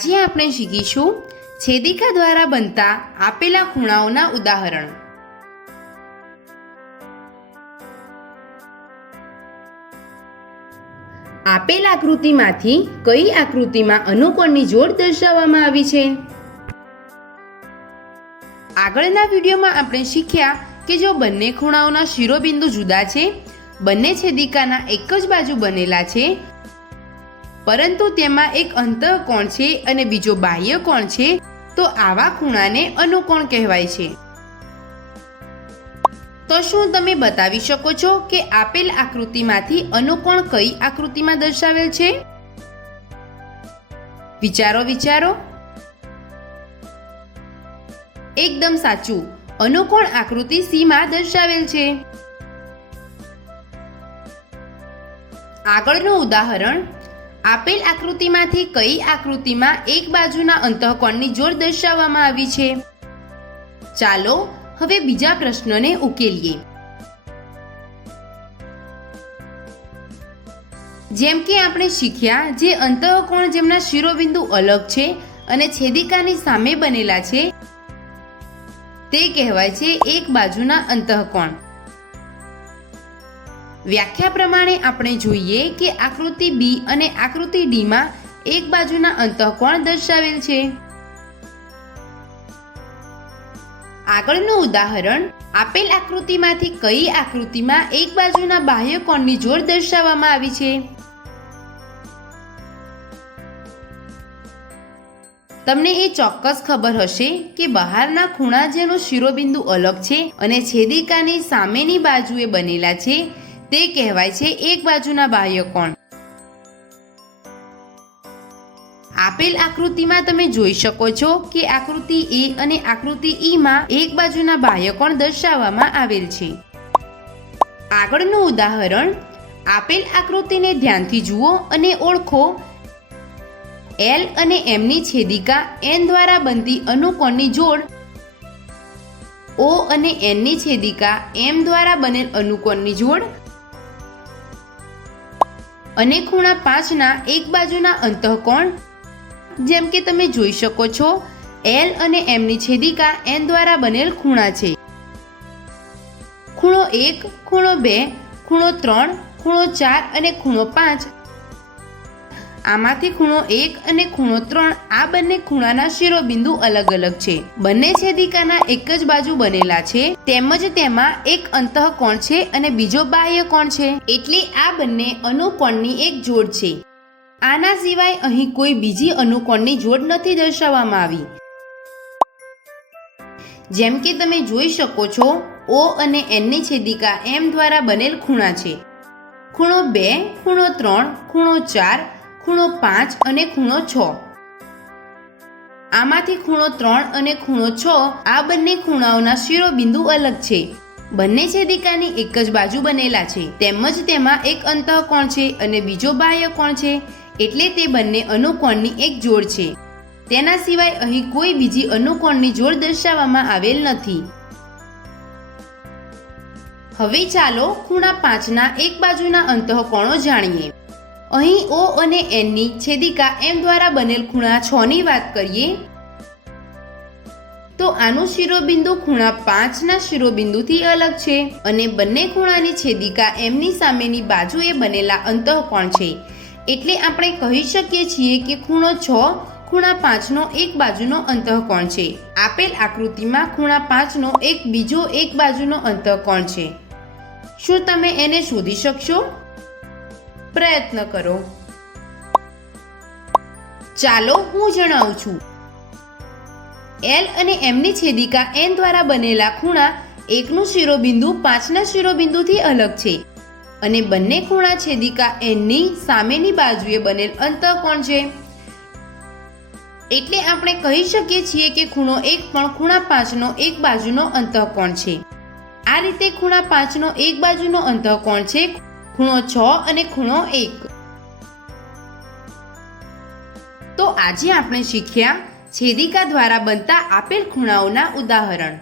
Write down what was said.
આજે આપણે શીખીશું છેદિકા દ્વારા બનતા આપેલા ખૂણાઓના ઉદાહરણ। આપેલ આકૃતિમાંથી કઈ આકૃતિમાં અનુકોણની જોડ દર્શાવવામાં આવી છે? આગળના વિડીયોમાં આપણે શીખ્યા કે જો બંને ખૂણાઓના શિરોબિંદુ જુદા છે, બંને છેદિકાના એક જ બાજુ બનેલા છે, પરંતુ તેમાં એક અંતઃકોણ છે અને બીજો બાહ્ય કોણ છે, તો આવા ખૂણાને અનુકોણ કહેવાય છે। તો શું તમે બતાવી શકો છો કે આપેલ આકૃતિમાંથી અનુકોણ કઈ આકૃતિમાં દર્શાવેલ છે? વિચારો। એકદમ સાચું, અનુકોણ આકૃતિ સી માં દર્શાવેલ છે। આગળનું ઉદાહરણ, આપેલ આકૃતિમાંથી કઈ આકૃતિમાં એક બાજુના અંતઃકોણની જોડ દર્શાવવામાં આવી છે? ચાલો હવે બીજા પ્રશ્નને ઉકેલીએ। જેમ કે આપણે શીખ્યા, જે અંતઃકોણ જેમના શિરોબિંદુ અલગ છે અને છેદિકાની સામે બનેલા છે તે કહેવાય છે એક બાજુના અંતઃકોણ। વ્યાખ્યા પ્રમાણે આપણે જોઈએ કે આકૃતિ બી અને આકૃતિ ડી માં એક બાજુના અંતઃકોણ દર્શાવેલ છે। આગળનું ઉદાહરણ, આપેલ આકૃતિમાંથી કઈ આકૃતિમાં એક બાજુના બાહ્ય કોણની જોડ દર્શાવવામાં આવી છે? તમને એ ચોક્કસ ખબર હશે કે બહારના ખૂણા જેનો શિરોબિંદુ અલગ છે અને છેદિકાની સામેની બાજુએ બનેલા છે તે કહેવાય છે એક બાજુના બાહ્ય કોણ। આપેલ આકૃતિમાં તમે જોઈ શકો છો કે આકૃતિ એ અને આકૃતિ ઈ માં એક બાજુના બાહ્ય કોણ દર્શાવવામાં આવેલ છે। આગળનું ઉદાહરણ, આપેલ આકૃતિને ધ્યાનથી જુઓ અને ઓળખો। એલ અને એમ ની છેદિકા એન દ્વારા બનતી અનુકોણની જોડ, ઓ અને એન ની છેદિકા એમ દ્વારા બનેલ અનુકોણની જોડ અને ખૂણા 5 ના એક બાજુના અંતઃકોણ, જેમ કે તમે જોઈ શકો છો એલ અને એમ ની છેદિકા એન દ્વારા બનેલ ખૂણા છે। ખૂણો 1, ખૂણો 2, ખૂણો 3, ખૂણો 4 અને ખૂણો 5, આમાંથી ખૂણો 1 અને ખૂણો 3 આ બંને ખૂણાના શિરોબિંદુ અલગ અલગ છે। બંને છેદિકાના એક જ બાજુ બનેલા છે, તેમજ તેમાં એક અંતઃકોણ છે અને બીજો બાહ્ય કોણ છે, એટલે આ બંને અનુકોણની એક જોડ છે। આના સિવાય અહીં કોઈ બીજી અનુકોણની જોડ નથી દર્શાવવામાં આવી। જેમ કે તમે જોઈ શકો છો, ઓ અને એન ની છેદિકા એમ દ્વારા બનેલ ખૂણા છે। ખૂણો 2, ખૂણો 3, ખૂણો 4, ખૂણો 5 અને ખૂણો 6, આમાંથી ખૂણો 3 અને ખૂણો 6 આ બંને ખૂણાઓના શિરોબિંદુ અલગ છે। બંને છેદિકાની એક જ બાજુ બનેલા છે, તેમજ તેમાં એક અંતઃકોણ છે અને બીજો બાહ્ય કોણ છે, એટલે તે બંને અનુકોણની એક જોડ છે। તેના સિવાય અહીં કોઈ બીજી અનુકોણની જોડ દર્શાવવામાં આવેલ નથી। હવે ચાલો ખૂણા 5 ના એક બાજુના અંતઃકોણો જાણીએ। અહીં ઓ અને એન ની છેદિકા એમ દ્વારા બનેલ ખૂણા 6 ની વાત કરીએ તો આનું શિરોબિંદુ ખૂણા 5 ના શિરોબિંદુથી અલગ છે અને બંને ખૂણાની છેદિકા એમની સામેની બાજુએ બનેલા અંતઃકોણ છે, એટલે આપણે કહી શકીએ છીએ કે ખૂણો 6 ખૂણા 5 નો એક બાજુનો અંતઃકોણ છે। આપેલ આકૃતિમાં ખૂણા 5 નો એક બીજો એક બાજુનો અંતઃકોણ છે। શું તમે એને શોધી શકશો? પ્રયત્ન કરો। ચાલો હું જણાવું છું। એલ અને એમ ની છેદિકા એન દ્વારા બનેલા ખૂણા 1 નું શિરોબિંદુ 5 ના શિરોબિંદુથી અલગ છે અને બંને ખૂણા છેદિકા એન ની સામેની બાજુએ બનેલ અંતઃકોણ છે, એટલે આપણે કહી શકીએ છીએ કે ખૂણો 1 પણ ખૂણા 5 નો એક બાજુનો અંતઃકોણ છે। આ રીતે ખૂણા 5 નો એક બાજુનો અંતઃકોણ છે ખૂણો 6 અને ખૂણો 1। તો આજે આપણે શીખ્યા છેદિકા દ્વારા બનતા આપેલ ખૂણાઓના ઉદાહરણ।